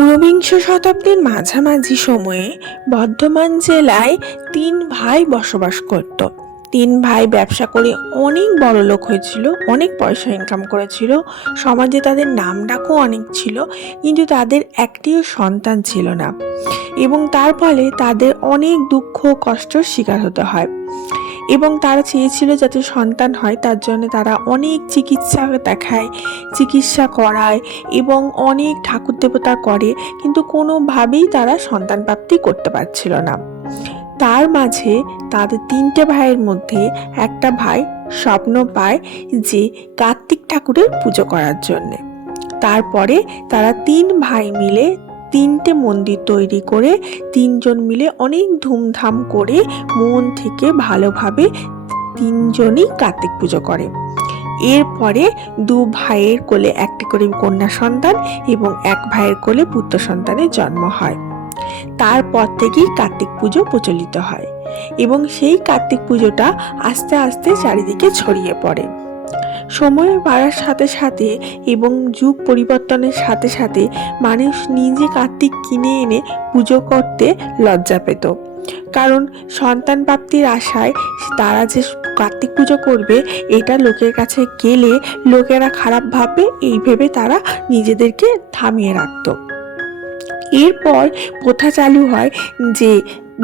ঊনবিংশ শতাব্দীর মাঝামাঝি সময়ে বর্ধমান জেলায় তিন ভাই বসবাস করত। তিন ভাই ব্যবসা করে অনেক বড় লোক হয়েছিল, অনেক পয়সা ইনকাম করেছিল। সমাজে তাদের নাম ডাকও অনেক ছিল, কিন্তু তাদের একটিও সন্তান ছিল না। এবং তার ফলে তাদের অনেক দুঃখ কষ্টর শিকার হতে হয়। এবং তারা চেয়েছিল যাতে সন্তান হয়, তার জন্য তারা অনেক চিকিৎসা দেখায়, চিকিৎসা করায় এবং অনেক ঠাকুর দেবতা করে, কিন্তু কোনোভাবেই তারা সন্তান প্রাপ্তি করতে পারছিল না। তার মাঝে তাদের তিনটে ভাইয়ের মধ্যে একটা ভাই স্বপ্ন পায় যে কার্তিক ঠাকুরের পুজো করার জন্যে। তারপরে তারা তিন ভাই মিলে তিনটে মন্দির তৈরি করে তিনজন মিলে অনেক ধুমধাম করে মন থেকে ভালোভাবে তিনজনই কার্তিক পুজো করে। এরপরে দু ভাইয়ের কোলে একটি করে কন্যা সন্তান এবং এক ভাইয়ের কোলে পুত্র সন্তানের জন্ম হয়। তারপর থেকেই কার্তিক পুজো প্রচলিত হয় এবং সেই কার্তিক পুজোটা আস্তে আস্তে চারিদিকে ছড়িয়ে পড়ে। সময় বাড়ার সাথে সাথে এবং যুগ পরিবর্তনের সাথে সাথে মানুষ নিজে কার্তিক কিনে এনে পুজো করতে লজ্জা পেত। কারণ সন্তান প্রাপ্তির আশায় তারা যে কার্তিক পুজো করবে, এটা লোকের কাছে গেলে লোকেরা খারাপ ভাববে এই ভেবে তারা নিজেদেরকে থামিয়ে রাখত। এরপর প্রথা চালু হয় যে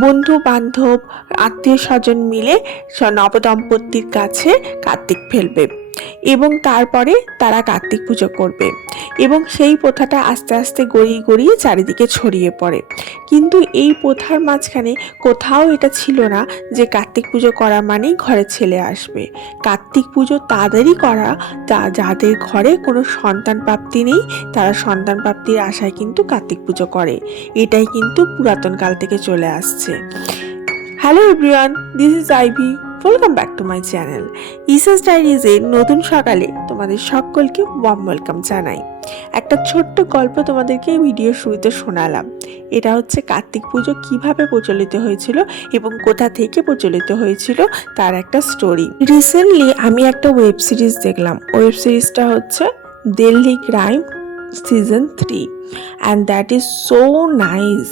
বন্ধু বান্ধব আত্মীয় স্বজন মিলে নবদম্পতির কাছে কার্তিক ফেলবে। এবং তারপরে তারা কার্তিক পুজো করবে। এবং সেই প্রথাটা আস্তে আস্তে গড়িয়ে গড়িয়ে চারিদিকে ছড়িয়ে পড়ে। কিন্তু এই প্রথার মাঝখানে কোথাও এটা ছিল না যে কার্তিক পুজো করা মানেই ঘরে ছেলে আসবে। কার্তিক পুজো তাদেরই করা, তা যাদের ঘরে কোনো সন্তান প্রাপ্তি নেই, তারা সন্তান প্রাপ্তির আশায় কিন্তু কার্তিক পুজো করে। এটাই কিন্তু পুরাতন কাল থেকে চলে আসছে। Hello everyone this is Ivy welcome back to my channel ইসাস ডায়েরিজের নতুন সকালে তোমাদের সকলকে ওয়ার্ম ওয়েলকাম জানাই। একটা ছোট্ট গল্প তোমাদেরকে ভিডিও শুরুতে শোনালাম। এটা হচ্ছে কার্তিক পুজো কীভাবে প্রচলিত হয়েছিল এবং কোথা থেকে প্রচলিত হয়েছিল তার একটা স্টোরি রিসেন্টলি আমি একটা ওয়েব সিরিজ দেখলাম। ওয়েব সিরিজটা হচ্ছে Delhi crime season three and that is so nice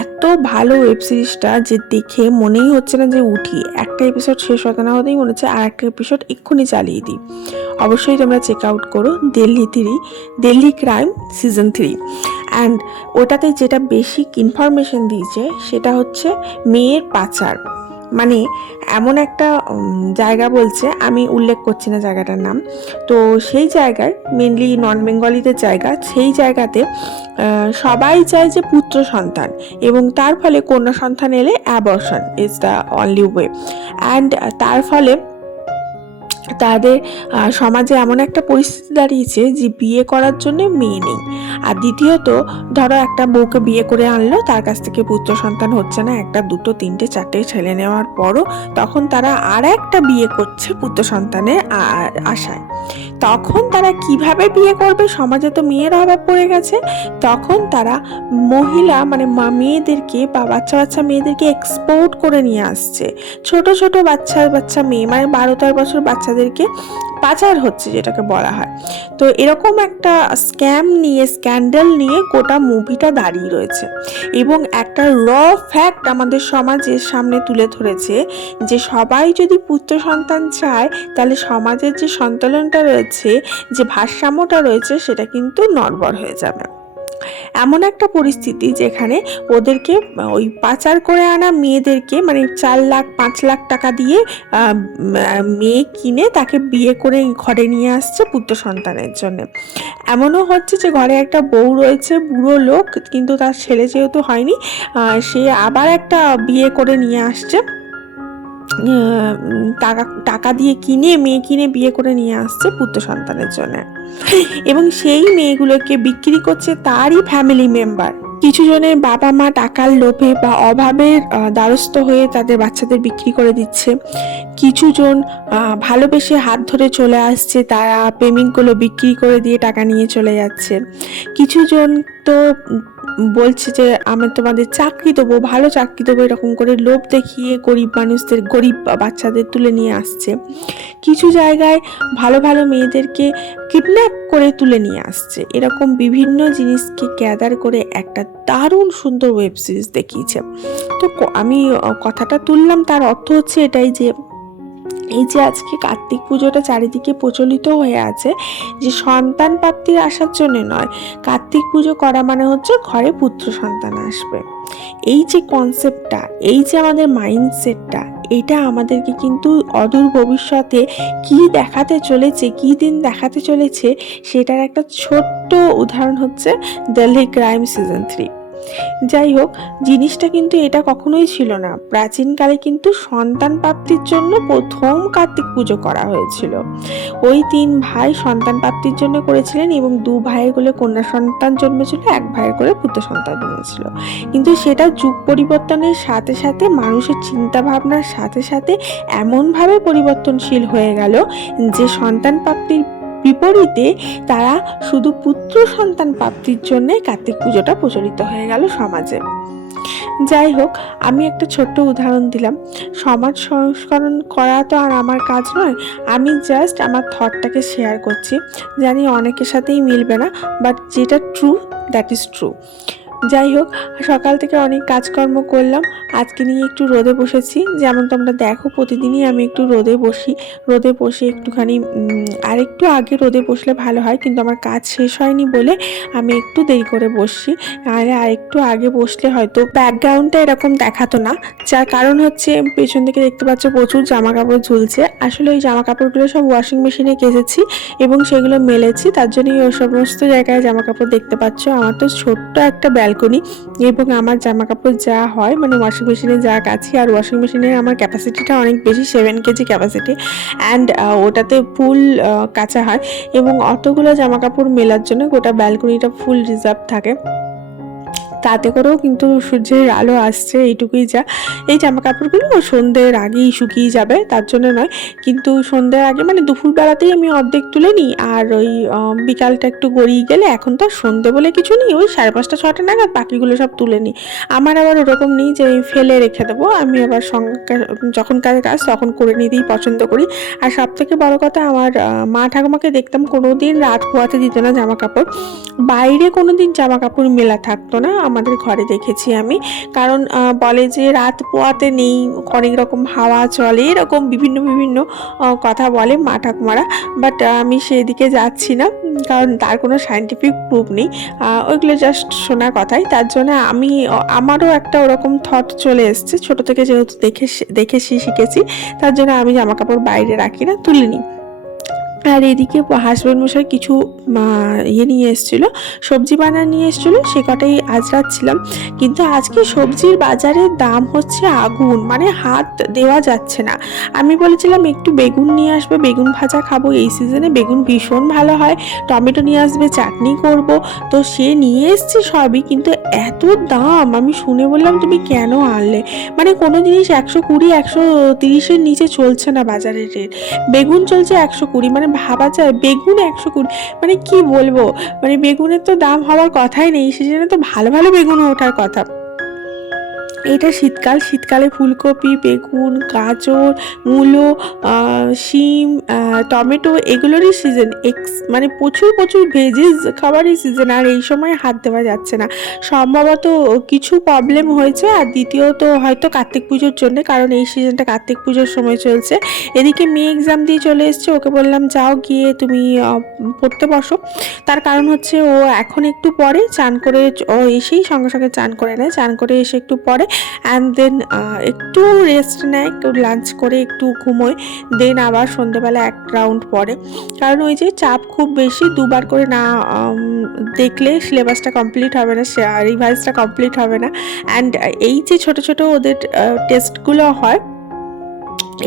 এত ভালো ওয়েব সিরিজটা যে দেখে মনেই হচ্ছে না যে উঠি। একটা এপিসোড শেষ হতে না হতেই মনে হচ্ছে আর একটা এপিসোড এক্ষুনি চালিয়ে দিই। অবশ্যই তোমরা চেক আউট করো Delhi three Delhi crime season three and ওটাতে যেটা বেসিক ইনফরমেশন দিয়েছে সেটা হচ্ছে মেয়ের পাচার। মানে এমন একটা জায়গা বলছে, আমি উল্লেখ করছি না জায়গাটার নাম। তো সেই জায়গায় মেনলি নন বেঙ্গলিদের জায়গা, সেই জায়গাতে সবাই চায় যে পুত্র সন্তান এবং তার ফলে কন্যা সন্তান এলে abortion is the only way and তার ফলে তাদের সমাজে এমন একটা পরিস্থিতি দাঁড়িয়েছে যে বিয়ে করার জন্য মেয়ে নেই। আর দ্বিতীয়ত, ধরো একটা বউকে বিয়ে করে আনলো, তার কাছ থেকে পুত্র সন্তান হচ্ছে না, একটা, দুটো, তিনটে, চারটে ছেলে নেওয়ার পরও তখন তারা আর একটা বিয়ে করছে পুত্র সন্তানের আশায়। তখন তারা কীভাবে বিয়ে করবে, সমাজে তো মেয়ের অভাব পড়ে গেছে, তখন তারা মহিলা মানে মেয়েদেরকে বা বাচ্চা বাচ্চা মেয়েদেরকে এক্সপোর্ট করে নিয়ে আসছে। ছোট ছোট বাচ্চা বাচ্চা মেয়ে মানে বারো তেরো বছর বাচ্চাদেরকে পাচার হচ্ছে যেটাকে বলা হয়। তো এরকম একটা স্ক্যাম নিয়ে স্ক্যান্ডাল নিয়ে গোটা মুভিটা দাঁড়িয়ে রয়েছে। এবং একটা র ফ্যাক্ট আমাদের সমাজের সামনে তুলে ধরেছে যে সবাই যদি পুত্র সন্তান চায়, তাহলে সমাজের যে সন্তুলনটা রয়েছে, যে ভারসাম্যটা রয়েছে, সেটা কিন্তু নড়বড় হয়ে যাবে। এমন একটা পরিস্থিতি যেখানে ওদেরকে, ওই পাচার করে আনা মেয়েদেরকে মানে চার লাখ, পাঁচ লাখ টাকা দিয়ে মেয়ে কিনে তাকে বিয়ে করে ঘরে নিয়ে আসছে পুত্র সন্তানের জন্য। এমনও হচ্ছে যে ঘরে একটা বউ রয়েছে, বুড়ো লোক, কিন্তু তার ছেলে যেহেতু হয়নি সে আবার একটা বিয়ে করে নিয়ে আসছে। টাকা টাকা দিয়ে কিনে, মেয়ে কিনে বিয়ে করে নিয়ে আসছে পুত্র সন্তানের জন্য। এবং সেই মেয়েগুলোকে বিক্রি করছে তারই ফ্যামিলি মেম্বার কিছু জনের বাবা মা টাকার লোভে বা অভাবের দ্বারস্থ হয়ে তাদের বাচ্চাদের বিক্রি করে দিচ্ছে। কিছু জন ভালোবেসে হাত ধরে চলে আসছে, তারা প্রেমিকগুলো বিক্রি করে দিয়ে টাকা নিয়ে চলে যাচ্ছে। কিছু জন তো বলছে যে আমি তোমাদের চাকরি দেবো, ভালো চাকরি দেবো। এরকম করে লোভ দেখিয়ে গরিব মানুষদের, গরিব বাচ্চাদের তুলে নিয়ে আসছে। কিছু জায়গায় ভালো ভালো মেয়েদেরকে কিডন্যাপ করে তুলে নিয়ে আসছে। এরকম বিভিন্ন জিনিসকে গ্যাদার করে একটা দারুণ সুন্দর ওয়েব সিরিজ দেখিয়েছে। তো আমি কথাটা তুললাম, তার অর্থ হচ্ছে এটাই যে, এই যে আজকে কার্তিক পুজোটা চারিদিকে প্রচলিত হয়ে আছে, যে সন্তান প্রাপ্তির আসার জন্য নয়, কার্তিক পুজো করা মানে হচ্ছে ঘরে পুত্র সন্তান আসবে। এই যে কনসেপ্টটা এই যে আমাদের মাইন্ডসেটটা এটা আমাদেরকে কিন্তু অদূর ভবিষ্যতে কি দেখাতে চলেছে, কি দিন দেখাতে চলেছে, সেটার একটা ছোট্ট উদাহরণ হচ্ছে দিল্লি ক্রাইম সিজন থ্রি যাই হোক, জিনিসটা কিন্তু এটা কখনোই ছিল না। প্রাচীনকালে কিন্তু সন্তান প্রাপ্তির জন্য প্রথম কার্তিক পুজো করা হয়েছিল। ওই তিন ভাই সন্তান প্রাপ্তির জন্য করেছিলেন এবং দু ভাইয়ের কোলে কন্যা সন্তান জন্মেছিল, এক ভাইয়ের কোলে পুত্র সন্তান জন্মেছিল। কিন্তু সেটা যুগ পরিবর্তনের সাথে সাথে, মানুষের চিন্তা ভাবনার সাথে সাথে এমনভাবে পরিবর্তনশীল হয়ে গেল যে সন্তান প্রাপ্তির বিপরীতে তারা শুধু পুত্র সন্তান প্রাপ্তির জন্য কার্তিক পুজোটা প্রচলিত হয়ে গেল সমাজে। যাই হোক, আমি একটা ছোট্ট উদাহরণ দিলাম। সমাজ সংস্করণ করা তো আর আমার কাজ নয়, আমি জাস্ট আমার থটটাকে শেয়ার করছি। জানি অনেকের সাথেই মিলবে না বাট যেটা ট্রু দ্যাট ইজ ট্রু যাই হোক, সকাল থেকে অনেক কাজকর্ম করলাম। আজকে নিয়ে একটু রোদে বসেছি। যেমন তোমরা দেখো, প্রতিদিনই আমি একটু রোদে বসি। রোদে বসে একটুখানি আর একটু আগে রোদে বসলে ভালো হয়, কিন্তু আমার কাজ শেষ হয়নি বলে আমি একটু দেরি করে বসছি। নাহলে আর একটু আগে বসলে হয়তো ব্যাকগ্রাউন্ডটা এরকম দেখাতো না। যার কারণ হচ্ছে, পেছন থেকে দেখতে পাচ্ছ প্রচুর জামা কাপড় ঝুলছে। আসলে ওই জামা কাপড়গুলো সব ওয়াশিং মেশিনে কেচেছি এবং সেগুলো মেলেছি। তার জন্যই ওই সমস্ত জায়গায় জামা কাপড় দেখতে পাচ্ছ। আমার তো ছোট্ট একটা ব্যালকনি এবং আমার জামা কাপড় যা হয় মানে ওয়াশিং মেশিনে যা কাছি আর ওয়াশিং মেশিনের আমার ক্যাপাসিটিটা অনেক বেশি সেভেন কেজি ক্যাপাসিটি অ্যান্ড ওটাতে ফুল কাঁচা হয় এবং অতগুলো জামা কাপড় মেলার জন্য গোটা ব্যালকনিটা ফুল রিজার্ভ থাকে। তাতে করেও কিন্তু সূর্যের আলো আসছে, এইটুকুই যা। এই জামা কাপড়গুলো সন্ধ্যের আগেই শুকিয়ে যাবে, তার জন্য নয়। কিন্তু সন্ধ্যের আগে মানে দুপুরবেলাতেই আমি অর্ধেক তুলে নিই, আর ওই বিকালটা একটু গড়িয়ে গেলে এখন তো আর সন্ধে বলে কিছু নেই, ওই সাড়ে পাঁচটা, ছটা নাগাদ বাকিগুলো সব তুলে নিই। আমার আবার ওরকম নেই যে ফেলে রেখে দেবো, আমি আবার যখন কাজ কাজ তখন করে নিতেই পছন্দ করি। আর সব থেকে বড় কথা, আমার মা ঠাকুমাকে দেখতাম কোনো দিন রাত পোয়াতে দিত না জামা কাপড় বাইরে কোনো দিন জামা কাপড় মেলা থাকতো না আমাদের ঘরে দেখেছি আমি। কারণ বলে যে রাত পোয়াতে নেই, অনেক রকম হাওয়া চলে, এরকম বিভিন্ন বিভিন্ন কথা বলে মা ঠাকুমারা। বাট আমি সেদিকে যাচ্ছি না, কারণ তার কোনো সায়েন্টিফিক প্রুফ নেই। ওইগুলো জাস্ট শোনা কথাই। তার জন্য আমি আমারও একটা ওরকম থট চলে এসছে। ছোট থেকে যেহেতু দেখে দেখেছি শিখেছি, তার জন্য আমি জামা কাপড় বাইরে রাখি না, তুলে নিই। আর এদিকে হাজব্যান্ড মশাই কিছু ইয়ে নিয়ে এসেছিল, সবজি বানার নিয়ে এসেছিল, সে কটাই আজ রাখছিলাম কিন্তু আজকে সবজির বাজারে দাম হচ্ছে আগুন মানে হাত দেওয়া যাচ্ছে না। আমি বলেছিলাম একটু বেগুন নিয়ে আসবে, বেগুন ভাজা খাব, এই সিজনে বেগুন ভীষণ ভালো হয়, টমেটো নিয়ে আসবে, চাটনি করব। তো সে নিয়ে এসছে সবই, কিন্তু এত দাম, আমি শুনে বললাম, তুমি কেন আনলে? মানে কোনো জিনিস একশো কুড়ি, একশো তিরিশের নিচে চলছে না বাজারের রেট। বেগুন চলছে একশো কুড়ি মানে ভাবা যায়, বেগুন একশো কুড়ি মানে কি বলব? মানে বেগুনের তো দাম হওয়ার কথাই নেই, সেজন্য তো ভালো ভালো বেগুন ওঠার কথা। এটা শীতকাল। শীতকালে ফুলকপি, বেগুন, গাজর, মূলো শিম টমেটো এগুলোরই সিজন এক্স মানে প্রচুর প্রচুর ভেজেস খাবারই সিজন আর এই সময় হাত দেওয়া যাচ্ছে না। সম্ভবত কিছু প্রবলেম হয়েছে, আর দ্বিতীয়ত হয়তো কার্তিক পুজোর জন্য, কারণ এই সিজনটা কার্তিক পুজোর সময় চলছে। এদিকে মেয়ে এক্সাম দিয়ে চলে এসছে, ওকে বললাম, যাও গিয়ে তুমি পড়তে বসো। তার কারণ হচ্ছে ও এখন একটু পরে চান করে, ও এসেই সঙ্গে সঙ্গে চান করে নেয়। চান করে এসে একটু পরে অ্যান্ড দেন একটু রেস্ট নেয়, একটু লাঞ্চ করে, একটু ঘুমোয় দেন আবার সন্ধ্যেবেলা এক রাউন্ড পরে কারণ ওই যে চাপ খুব বেশি, দুবার করে না দেখলে সিলেবাসটা কমপ্লিট হবে না রিভাইসটা কমপ্লিট হবে না। অ্যান্ড এই যে ছোট ছোট ওদের টেস্টগুলো হয়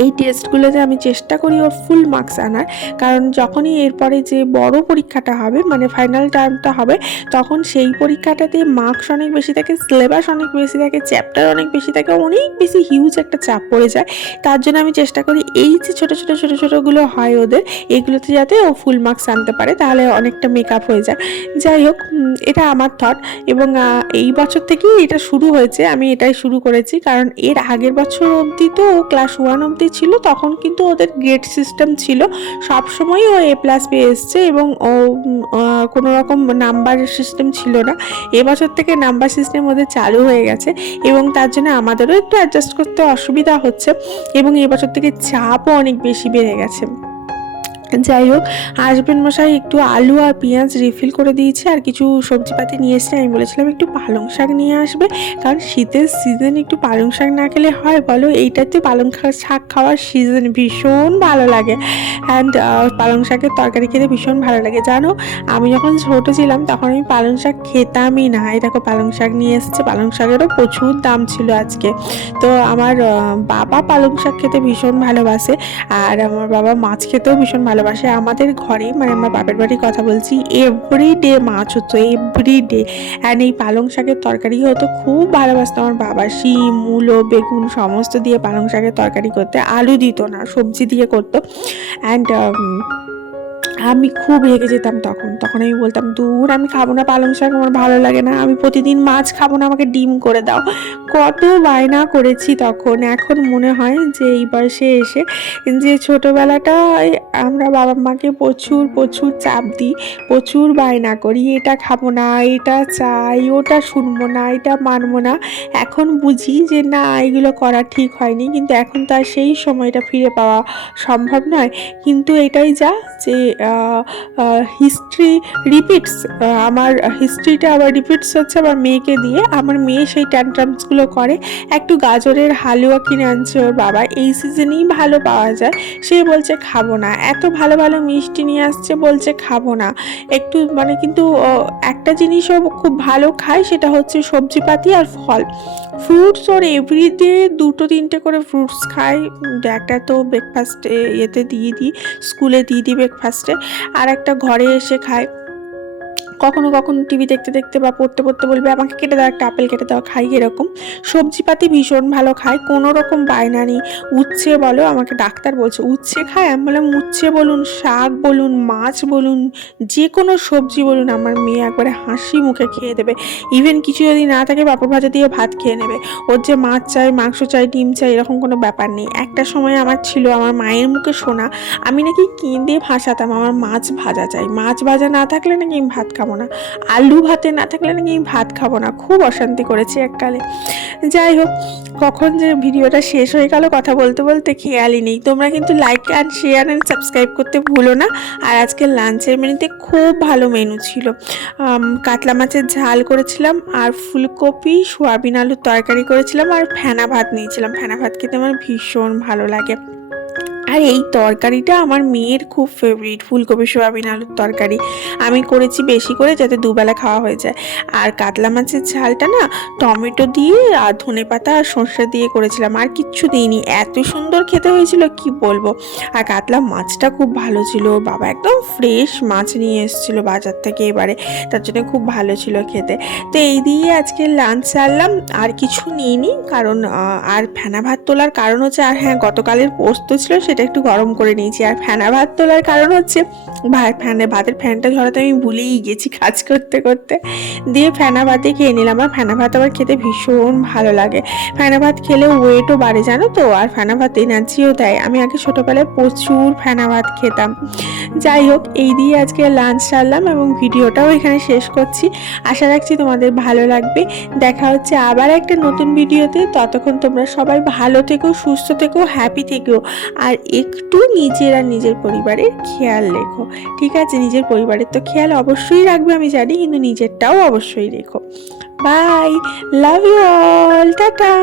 এই টেস্টগুলোতে আমি চেষ্টা করি ওর ফুল মার্কস আনার, কারণ যখনই এরপরে যে বড় পরীক্ষাটা হবে মানে ফাইনাল টার্মটা হবে, তখন সেই পরীক্ষাটাতে মার্কস অনেক বেশি থাকে সিলেবাস অনেক বেশি থাকে চ্যাপ্টার অনেক বেশি থাকে, অনেক বেশি হিউজ একটা চাপ পড়ে যায়। তার জন্য আমি চেষ্টা করি এই যে ছোটো ছোটো ছোটো, ছোটোগুলো হয় ওদের, এগুলোতে যাতে ও ফুল মার্কস আনতে পারে, তাহলে অনেকটা মেকআপ হয়ে যায়। যাই হোক এটা আমার থট এবং এই বছর থেকেই এটা শুরু হয়েছে, আমি এটাই শুরু করেছি, কারণ এর আগের বছর অবধি তো ক্লাস ওয়ান অবধি ছিল, তখন কিন্তু ওদের গ্রেড সিস্টেম ছিল। সব সময় ও এ প্লাস পেয়ে এসছে এবং ও কোনো রকম নাম্বার সিস্টেম ছিল না। এবছর থেকে নাম্বার সিস্টেম ওদের চালু হয়ে গেছে এবং তার জন্য আমাদেরও একটু অ্যাডজাস্ট করতে অসুবিধা হচ্ছে এবং এবছর থেকে চাপও অনেক বেশি বেড়ে গেছে। যাই হোক হাজবেন্ড মশাই একটু আলু আর পেঁয়াজ রিফিল করে দিয়েছে আর কিছু সবজিপাতি নিয়ে এসছে। আমি বলেছিলাম একটু পালং শাক নিয়ে আসবে, কারণ শীতের সিজন একটু পালং শাক না খেলে হয়, বলো এইটাতে পালং শাক খাওয়ার সিজন ভীষণ ভালো লাগে। অ্যান্ড পালং শাকের তরকারি খেতে ভীষণ ভালো লাগে। জানো, আমি যখন ছোটো ছিলাম তখন আমি পালং শাক খেতামই না। এই দেখো পালং শাক নিয়ে এসছে, পালং শাকেরও প্রচুর দাম ছিল আজকে। তো আমার বাবা পালং শাক খেতে ভীষণ ভালোবাসে, আর আমার বাবা মাছ খেতেও ভীষণ ভালোবাসে আমাদের ঘরে মানে আমার বাপের বাড়ির কথা বলছি এভরি ডে মাছ হতো এভরি ডে অ্যান্ড এই পালং শাকের তরকারি হতো, খুব ভালোবাসতো আমার বাবা। শিম, মূলো, বেগুন, সমস্ত দিয়ে পালং শাকের তরকারি করতে, আলু দিত না, সবজি দিয়ে করতো। অ্যান্ড আমি খুব রেগে যেতাম তখন। তখন আমি বলতাম, দূর, আমি খাব না, পালং শাক আমার ভালো লাগে না। আমি প্রতিদিন মাছ খাব না, আমাকে ডিম করে দাও। কত বায়না করেছি তখন। এখন মনে হয় যে এই বয়সে এসে যে ছোটোবেলাটায় আমরা বাবা মাকে প্রচুর প্রচুর চাপ দিই, প্রচুর বায়না করি, এটা খাব না, এটা চাই, ওটা শুনব না, এটা মানবো না। এখন বুঝি যে না, এগুলো করা ঠিক হয়নি, কিন্তু এখন তো আর সেই সময়টা ফিরে পাওয়া সম্ভব নয়। কিন্তু এটাই যা যে হিস্ট্রি রিপিটস আমার হিস্ট্রিটা আবার রিপিটস হচ্ছে আমার মেয়েকে দিয়ে। আমার মেয়ে সেই ট্যান্ট্রামসগুলো করে। একটু গাজরের হালুয়া কিনে আনছে ওর বাবা। এই সিজনেই ভালো পাওয়া যায়। সে বলছে, খাব না। এত ভালো ভালো মিষ্টি নিয়ে আসছে, বলছে, খাব না। একটু মানে কিন্তু একটা জিনিসও খুব ভালো খায়, সেটা হচ্ছে সবজিপাতি আর ফল। ফ্রুটস ওর এভরিডে দুটো, তিনটে করে ফ্রুটস খাই। একটা তো ব্রেকফাস্টে ইয়েতে দিয়ে দিই স্কুলে দিয়ে দিই ব্রেকফাস্টে আর একটা ঘরে এসে খায় কখনো কখনো টিভি দেখতে দেখতে বা পড়তে পড়তে বলবে, আমাকে কেটে দাও একটা আপেল, কেটে দাও, খাই, এরকম। সবজিপাতি ভীষণ ভালো খায় কোনো রকম বায়না নেই। উচ্ছে বলো, আমাকে ডাক্তার বলছে, উচ্ছে খায়? আমি বললাম, উচ্ছে বলুন, শাক বলুন, মাছ বলুন যে কোনো সবজি বলুন, আমার মেয়ে একবারে হাসি মুখে খেয়ে দেবে। ইভেন কিছু যদি না থাকে, পাপড় ভাজা দিয়ে ভাত খেয়ে নেবে। ওর যে মাছ চাই, মাংস চাই, ডিম চাই, এরকম কোনো ব্যাপার নেই। একটা সময় আমার ছিল, আমার মায়ের মুখে শোনা আমি নাকি কেঁদে ভাসাতাম, আমার মাছ ভাজা চাই। মাছ ভাজা না থাকলে নাকি আমি ভাত খাব না। আলু ভাতে না থাকলে নাকি ভাত খাব না। খুব অশান্তি করেছি এককালে। যাই হোক, কখন যে ভিডিওটা শেষ হয়ে গেল কথা বলতে বলতে খেয়ালই নেই। তোমরা কিন্তু like and share and subscribe করতে ভুলো না। আর আজকে লাঞ্চের মেনুতে খুব ভালো মেনু ছিল। কাতলা মাছের ঝাল করেছিলাম, আর ফুলকপি, সোয়াবিন আলুর তরকারি করেছিলাম, আর ফেনা ভাত নিয়েছিলাম। ফেনা ভাত খেতে আমার ভীষণ ভালো লাগে। আর এই তরকারিটা আমার মেয়ের খুব ফেভারিট ফুলকপি, সোয়াবিন, আলুর তরকারি। আমি করেছি বেশি করে যাতে দুবেলা খাওয়া হয়ে যায়। আর কাতলা মাছের ঝালটা না টমেটো দিয়ে আর ধনে পাতা আর সর্ষে দিয়ে করেছিলাম। আর কিচ্ছু দিইনি। এত সুন্দর খেতে হয়েছিল, কি বলব? আর কাতলা মাছটা খুব ভালো ছিল। বাবা একদম ফ্রেশ মাছ নিয়ে এসেছিল বাজার থেকে এবারে। তার জন্য খুব ভালো ছিল খেতে। তো এই দিয়ে আজকে লাঞ্চ সারলাম আর কিছু নিইনি, কারণ আর ফেনা ভাত তোলার কারণ হচ্ছে, আর হ্যাঁ গতকালের পোস্ত ছিল, সেটা একটু গরম করে নিয়েছি। আর ফেনা ভাত তোলার কারণ হচ্ছে ফ্যানে, ভাতের ফ্যানটা ধরাতে আমি ভুলেই গেছি কাজ করতে করতে। দিয়ে ফ্যানা ভাতে খেয়ে নিলাম। আর ফেনা ভাত আবার খেতে ভীষণ ভালো লাগে। ফেনা ভাত খেলে ওয়েটও বাড়ে, জানো তো? আর ফেনা ভাত এনার্জিও দেয়। আমি আগে ছোটোবেলায় প্রচুর ফেনা ভাত খেতাম। যাই হোক, এই দিয়ে আজকে লাঞ্চ সারলাম এবং ভিডিওটাও এখানে শেষ করছি। আশা রাখছি তোমাদের ভালো লাগবে। দেখা হচ্ছে আবার একটা নতুন ভিডিওতে। ততক্ষণ তোমরা সবাই ভালো থেকো, সুস্থ থেকো হ্যাপি থেকো। আর একটু নিজের আর নিজের পরিবারের খেয়াল রেখো, ঠিক আছে? নিজের পরিবারের তো খেয়াল অবশ্যই রাখবে, আমি জানি, কিন্তু নিজেরটাও অবশ্যই রেখো। Bye love you all tata